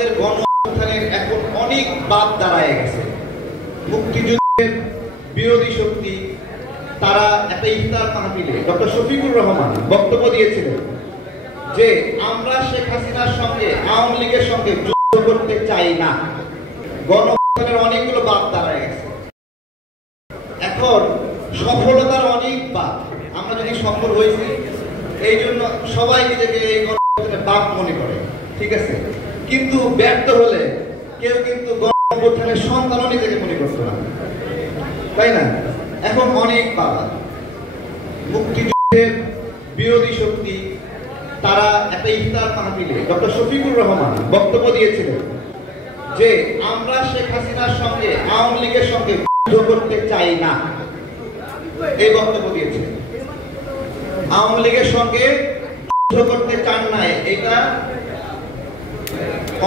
আমাদের গণ অভ্যুত্থানের এখন অনেক বাদ দাঁড়ায় গেছে। মুক্তিযুদ্ধের বিরোধী শক্তি তারা একটা ইফতার মাহফিলে ডক্টর শফিকুর রহমান বক্তব্য দিয়েছিলেন যে আমরা শেখ হাসিনার সঙ্গে আওয়ামী লীগের সঙ্গে যুদ্ধ করতে চাই না। গণ অভ্যুত্থানের অনেকগুলো বাদ দাঁড়ায় গেছে। এখন সফলতার অনেক বাদ, আমরা যদি সফল হয়েছি এই জন্য সবাই নিজেকে এই গণ অভ্যুত্থানের বাদ মনে করে, ঠিক আছে, কিন্তু ব্যর্থ হলে কেউ কিন্তু গণ অভ্যুত্থানের সন্তানও নিজেকে মনে করতো না, তাই না? এখন অনেক বাধা। মুক্তিযুদ্ধের বিরোধী শক্তি তারা একটা ইফতার মাহফিলে ডক্টর শফিকুর রহমান বক্তব্য দিয়েছিলেন যে আমরা শেখ হাসিনার সঙ্গে আওয়ামী লীগের সঙ্গে যুদ্ধ করতে চাই না। এই বক্তব্য দিয়েছে। আওয়ামী লীগের সঙ্গে যুদ্ধ করতে চান না, এটা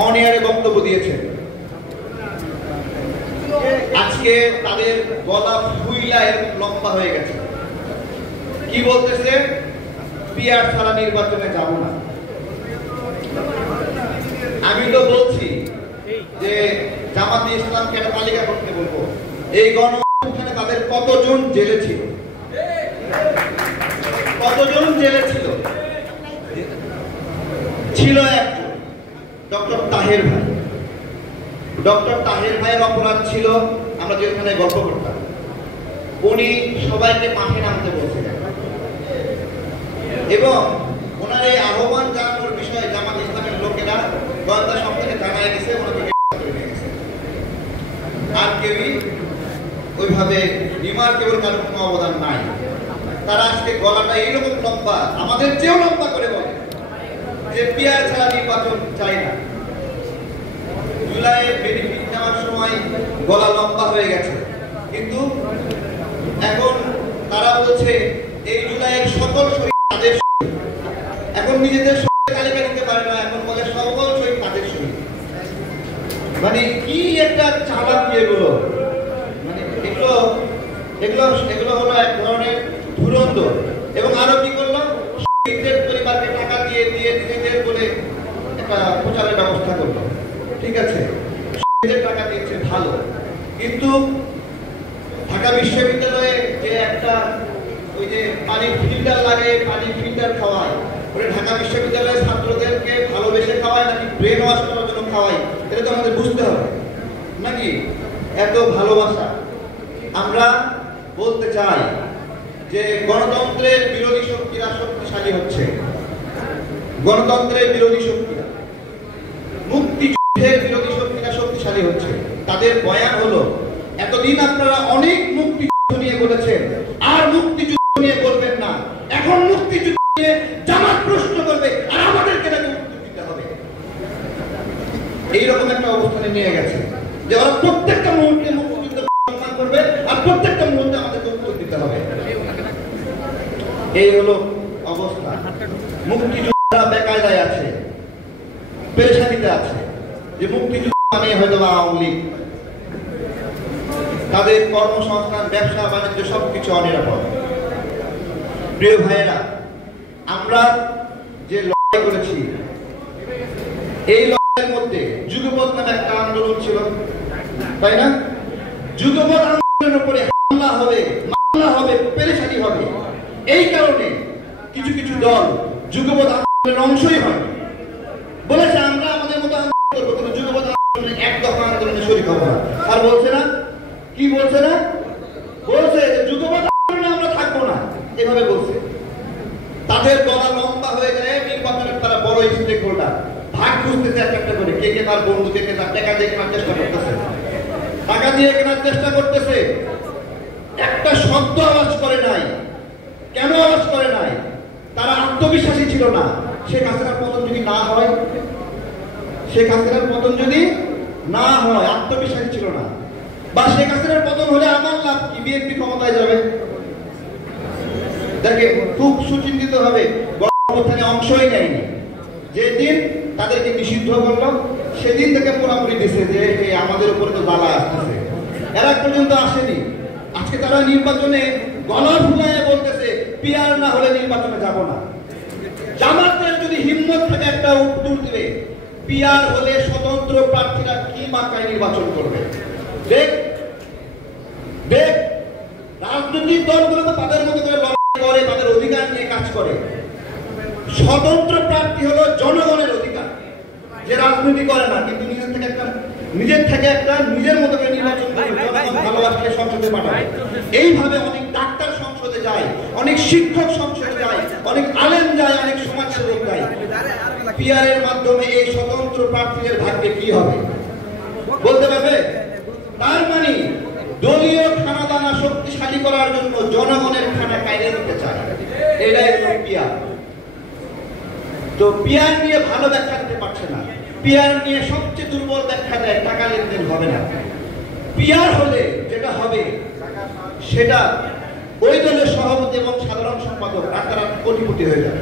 অন এয়ারে বক্তব্য দিয়েছে। আজকে তাদের গলা ফুইলা এরকম লম্বা হয়ে গেছে। কি বলতেছে? পিআর ছাড়া নির্বাচনে যাব না। আমি তো বলছি যে জামাতে ইসলামকে একটা তালিকা করতে বলবো, এই গণ অভ্যুত্থানে তাদের কতজন জেলে ছিল, কতজন জেলে ছিল? ছিল একজন, ডক্টর তাহের ভাই। ডক্টর তাহের ভাইয়ের অপরাধ ছিল, আমরা যেখানে গল্প করতাম, উনি সবাইকে মাঠে নামতে বলছিলেন এবং ওনার এই আহ্বান জানানোর বিষয়ে জামাত ইসলামের লোকেরা গোয়েন্দা সংস্থাকে জানায় গেছে, ওনাকে গ্রেফতার করে নিয়ে গেছে। আর কেউই ওইভাবে রিমার্কেবল কারো কোনো অবদান নাই। তারা আজকে গলাটা এইরকম লম্বা, আমাদের চেয়েও লম্বা করে বলে যে পিআর ছাড়া নির্বাচন চাই না। জুলাইয়ের বেনিফিট নেওয়ার সময় গলা লম্বা হয়ে গেছে, কিন্তু এখন তারা বলছে এই জুলাইয়ের সকল শহীদ তাদের শহীদ। এখন নিজেদের শহীদ তালিকা দিতে পারে না, এখন বলে সকল শহীদ তাদের শহীদ। মানে কি একটা চালাক এগুলো, মানে এগুলো এগুলো এগুলো হলো এক ধরনের ধুরন্ধর। এবং আরো কি করলো, শহীদদের পরিবারকে টাকা দিয়ে দিয়ে নিজেদের বলে একটা প্রচারের ব্যবস্থা করলো। ঠিক আছে, শহীদদের টাকা দিচ্ছে ভালো, কিন্তু ঢাকা বিশ্ববিদ্যালয়ে যে একটা ওই যে পানির ফিল্টার লাগে, পানির ফিল্টার খাওয়ায়, ওটা ঢাকা বিশ্ববিদ্যালয়ের ছাত্রদেরকে ভালোবেসে খাওয়ায় নাকি ব্রেন ওয়াশ করার জন্য খাওয়ায়, এটা তো আমাদের বুঝতে হবে নাকি? এত ভালোবাসা। আমরা বলতে চাই যে গণতন্ত্রের বিরোধী শক্তিরা শক্তিশালী হচ্ছে, গণতন্ত্রের বিরোধী শক্তিরা, মুক্তিযুদ্ধের বিরোধী শক্তিরা শক্তিশালী হচ্ছে। তাদের বয়ান হলো এতদিন আপনারা অনেক মুক্তিযুদ্ধ নিয়ে বলেছেন, আর মুক্তিযুদ্ধ নিয়ে বলবেন না, এখন মুক্তিযুদ্ধ নিয়ে জামাত প্রশ্ন করবে আর আমাদেরকে নাকি উত্তর দিতে হবে। এইরকম একটা অবস্থানে নিয়ে গেছে যে ওরা প্রত্যেকটা মুহূর্তে মুক্তিযুদ্ধ সম্মান করবে আর প্রত্যেকটা মুহূর্তে আমাদেরকে উত্তর দিতে হবে। এই হলো অবস্থা। মুক্তিযোদ্ধারা বেকায়দায় আছে, পেরেশানিতে আছে, যে মুক্তিযুদ্ধ মানে হয়তো বা আওয়ামী লীগ, তাদের কর্মসংস্থান, ব্যবসা বাণিজ্য সবকিছু অনিরাপদ। প্রিয় ভাইয়েরা, আমরা যে লড়াই করেছি, এই লড়াইয়ের মধ্যে যুগপৎ নামে একটা আন্দোলন ছিল, তাই না? যুগপৎ আন্দোলনের উপরে হামলা হবে, মামলা হবে, পেরেশানি হবে। এই কারণে কিছু কিছু দল যুগপৎ আন্দোলনের অংশই হয়, বলেছে আমরা আমাদের মতো আন্দোলন করবো, কিন্তু যুগপৎ আন্দোলনের এক দফা আন্দোলনে শরীক হবো না। আর বলছে না, কি বলছে না? বলছে যুগপৎ আন্দোলনে আমরা থাকবো না, এভাবে বলছে। তাদের গলা লম্বা হয়ে যায়, নির্বাচনের তারা বড় স্টেক হোল্ডার, ভাগ খুঁজতেছে একটা একটা করে, কে কে তার বন্ধু, কে কে তার টাকা দিয়ে কেনার চেষ্টা করতেছে, টাকা দিয়ে কেনার চেষ্টা করতেছে। একটা শব্দ আওয়াজ করে নাই। কেন আওয়াজ করে নাই? তারা আত্মবিশ্বাসী ছিল না। শেখ হাসিনার পতন যদি না হয়, শেখ হাসিনার পতন যদি না হয়, আত্মবিশ্বাসী ছিল না। বা শেখ হাসিনার পতন হলে আমার লাভ কি, বিএনপি ক্ষমতায় যাবে। দেখেন, খুব সুচিন্তিত ভাবে গণঅভ্যুত্থানে অংশই নেয়নি। যেদিন তাদেরকে নিষিদ্ধ করলো, সেদিন থেকে পুরোপুরি দিছে যে আমাদের উপরে তো জ্বালা আসতেছে। এরা পর্যন্ত আসেনি। আজকে তারা নির্বাচনে গলা ফুলাইয়ে বলতেছে পিআর না হলে নির্বাচনে যাব না। জামাতের যদি হিম্মত থাকে একটা উত্তর দিবে পিআর হলে স্বতন্ত্র প্রার্থীরা কি মার্কায় নির্বাচন করবে। দেখ দেখ রাজনৈতিক দলগুলো তো তাদের মতো করে লড়াই করে, তাদের অধিকার নিয়ে কাজ করে। স্বতন্ত্র প্রার্থী হলো জনগণের অধিকার, যে রাজনীতি করে না কিন্তু নিজের থেকে একটা নিজের মতো করে নির্বাচন করে জনগণ ভালোবাসলে সংসদে পাঠায়। এইভাবে অনেক ডাক্তার সংসদে যায়, অনেক শিক্ষক সংসদে যায়, অনেক আলেম যায়, অনেক সমাজসেবক যায়। পিআর এর মাধ্যমে এই স্বতন্ত্র প্রার্থীদের ভাগ্যে কি হবে বলতে পারবে? তার মানে দলীয় খানাদানা শক্তিশালী করার জন্য জনগণের খানা কাইরে দিতে চায়, এটাই হলো পিআর। তো পিআর নিয়ে ভালো ব্যাখ্যা দিতে পারছে না, পিআর নিয়ে সবচেয়ে দুর্বল ব্যাখ্যা দেয় টাকা লেনদেন হবে না। পিআর হলে যেটা হবে সেটা ওই দলের সভাপতি এবং সাধারণ সম্পাদক রাতারাতি কোটিপতি হয়ে যাবে।